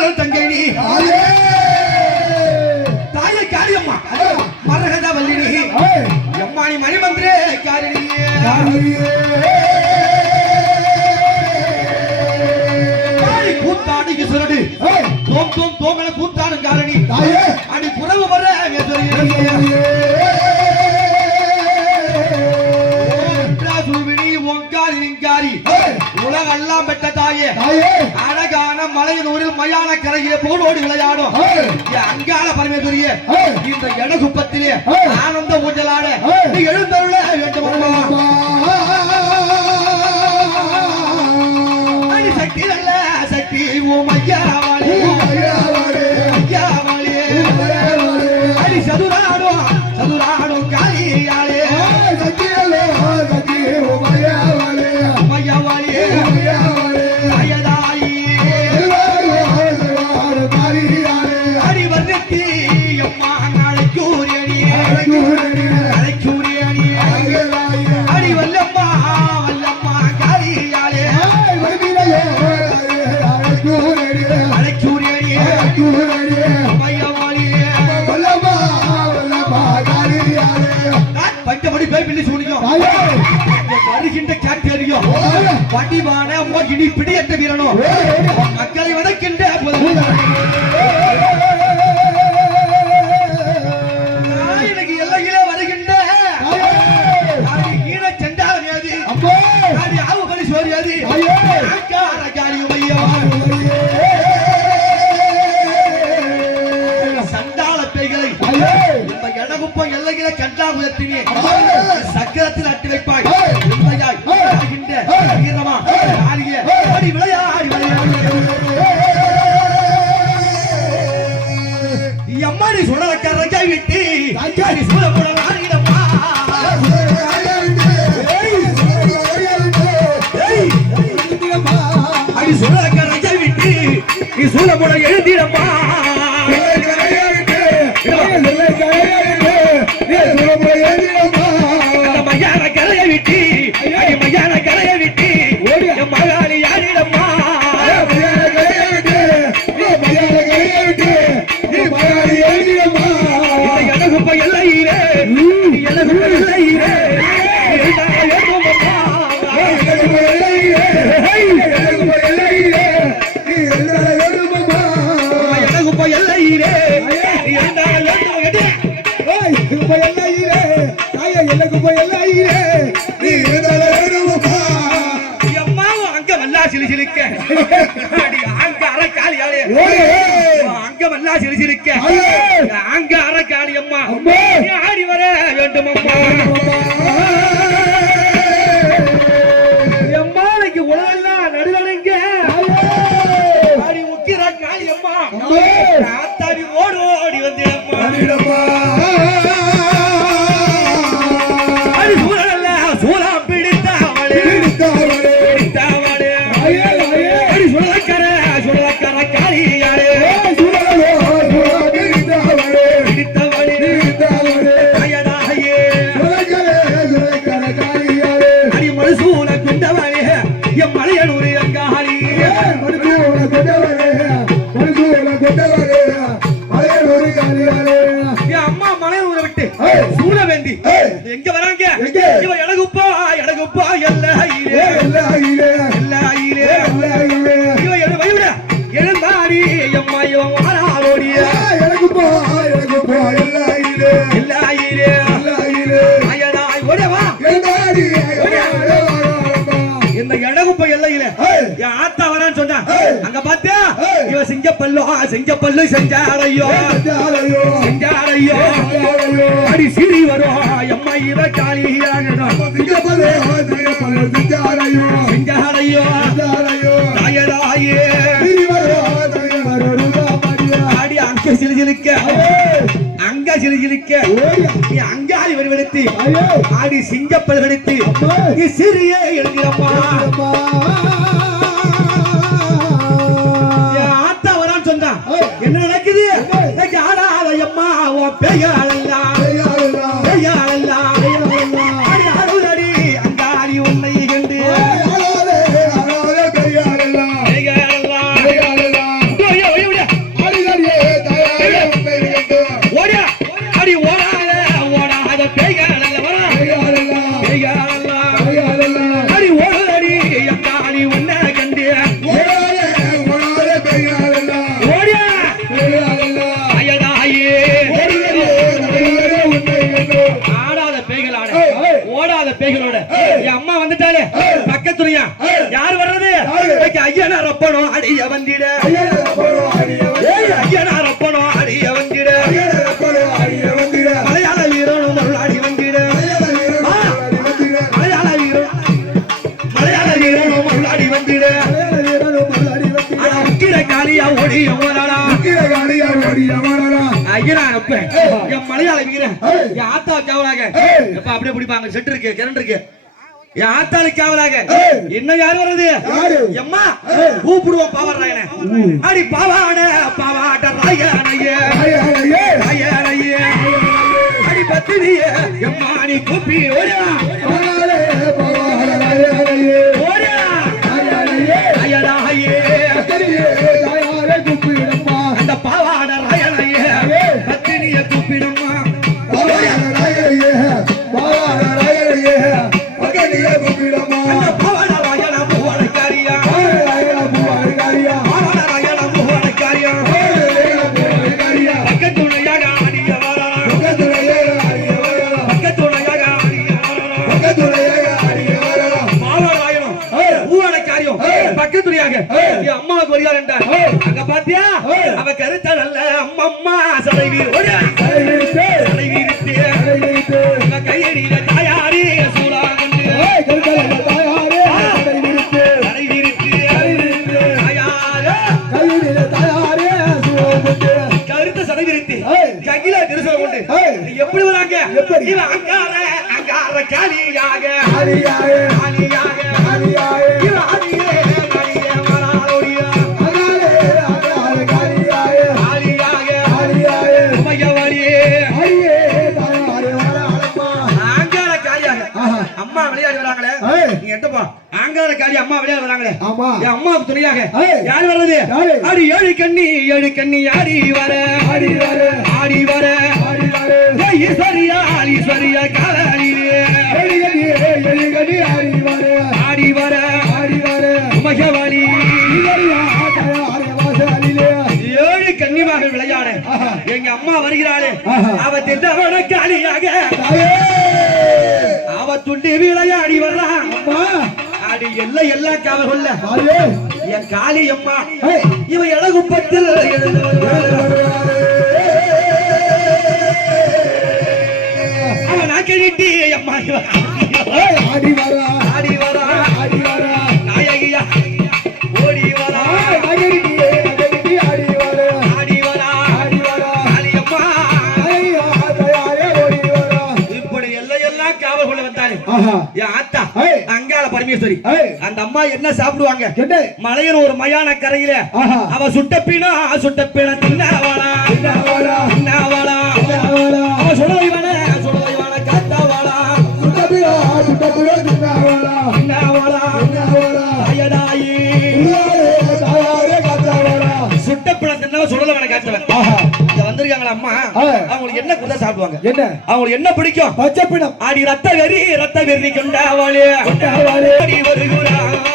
முதல் தங்கை நீ. தாயே காரியம்மா மரகத வல்லினி எம்மாணி மணிமந்திரே காரிணி தாய் கூத்தாடிக்கு சுரடு தோம் தோம் தோம் என கூத்தாடும் காரணி. அடி வர உலகெல்லாம் பெற்ற தாயே. தாயே. அழகான மலையனூரில் மயான கரையிலே போலோடி விளையாடும். அங்காள பரமேஸ்வரிய இந்த இடகுப்பத்திலே. ஆனந்த ஊஞ்சலாட வடிவான மோகினி பிடியற்ற வீரனும் மக்களை வதக்கின்ற எனக்கு எல்லையிலே வருகின்ற ஈன நாடி ஆவு பலி சோரியாதி சண்டாள பேய்களை எல்லையிலே கண்டாபுரத்தினே சக்கரத்தில் எழுதிடமா மையான கரையை விட்டு? அரைக்காளியாளே. அங்க வல்லா சிலுசிலுக்க. அங்க அரைக்காளி அம்மா. ஆடி வர வேண்டும் அம்மா. எம்மாளைக்கு உலகெல்லாம் நடுவலைங்க ஆடி முக்கிற காளி அம்மா. ஆத்தாடி ஓடு ஓடி வந்து அம்மா. இவ எல்லையில. என் ஆத்தா வரான்னு சொன்னா ஏய். அங்க பாத்தியா. இவ சிங்கப்பல்லோ சிங்கப்பல்லு செஞ்சாரையோ செஞ்சாரையோ அடி சிறி வரும். எம்மா இவ காளியாகணும் செஞ்சாரையோ தாயதாயே. ஆடி அங்க சிலுசிலுக்க. அங்க சிலுசிலுக்க. நீ வருவெடுத்து ஆடி சிங்கப்பல் வெடித்து. நீ சிறிய எழுதிடப்பா இன்னைக்கு ஆடாத அம்மா உன் பெயர் பெயரெல்லாம் என் அம்மா வந்துட்டாலே. பக்கத்துலயா? யார் வர்றது? ஐயனா ரப்பனோ அடிய வந்திட. ஐயனா ரப்பனோ அடிய வந்திட. மலையாள வீரனும் அருளாடி வந்திட. மலையாள மலையாள வீரனும் அருளாடி வந்திட. அக்கிர காலியா ஓடியவன் அப்ப என் மலையாள வீரன் ஏய். என் ஆத்தா காவலாக. ஏய். எப்ப அப்படியே பிடிப்பாங்க. செட்டு இருக்கு கிரண்ட் இருக்கு. என் ஆத்தாளு காவலாக. என்ன யார் வர்றது? எம்மா கூப்பிடுவோம் பாவறாயன அடி பாவாட பாவாட ராயனையே. ராயனையே. அடி பத்தினியே. எம்மா நீ கூப்பி ஓடியா அங்க காளி அம்மா விளையாட வராங்களே ஆமா என் அம்மாவுக்கு துணையாக. யார் வர்றது? ஆடி ஏழு கண்ணி ஏழு கண்ணி ஆடி வர ஆடி வர. ஆடி வர ஆடி ஈஸ்வரியா ஈஸ்வரியா எலிகடி ஆடி வர. ஆடி வர ஆடி. மகவாளி. ஏழு கன்னிமாக விளையாட. எங்க அம்மா வருகிறாளே. அவ தெரிந்தவன காளியாக தாயே. அவ துண்டி விளையாடி வர்றான் அம்மா. ஆடி எல்லாம் எல்லா காவல்கொள்ள தாயே. என் காளி அம்மா. இவ எழுந்து வருவாள். அவன் நாக்கழிட்டி அம்மா ஆடி வர. ஆடி வரா என் ஆத்தா பரமேஸ்வரி. அந்த அம்மா என்ன சாப்பிடுவாங்க? மலையன் ஒரு மயான கரையில. அவ சுட்டப்பின தின்னவாளா என்ன வர? தின்னவாளா என்ன வர? அவ காத்தவாளா சுட்டவரா. அம்மா. அவங்களுக்கு என்ன கொடுத்தா சாப்பிடுவாங்க? என்ன? அவங்களுக்கு என்ன பிடிக்கும்? பச்சைப்பினம். ஆடி ரத்த வெறி ரத்த வெறி கொண்டவளே கொண்டவளே. ஆடி வருகிறாள்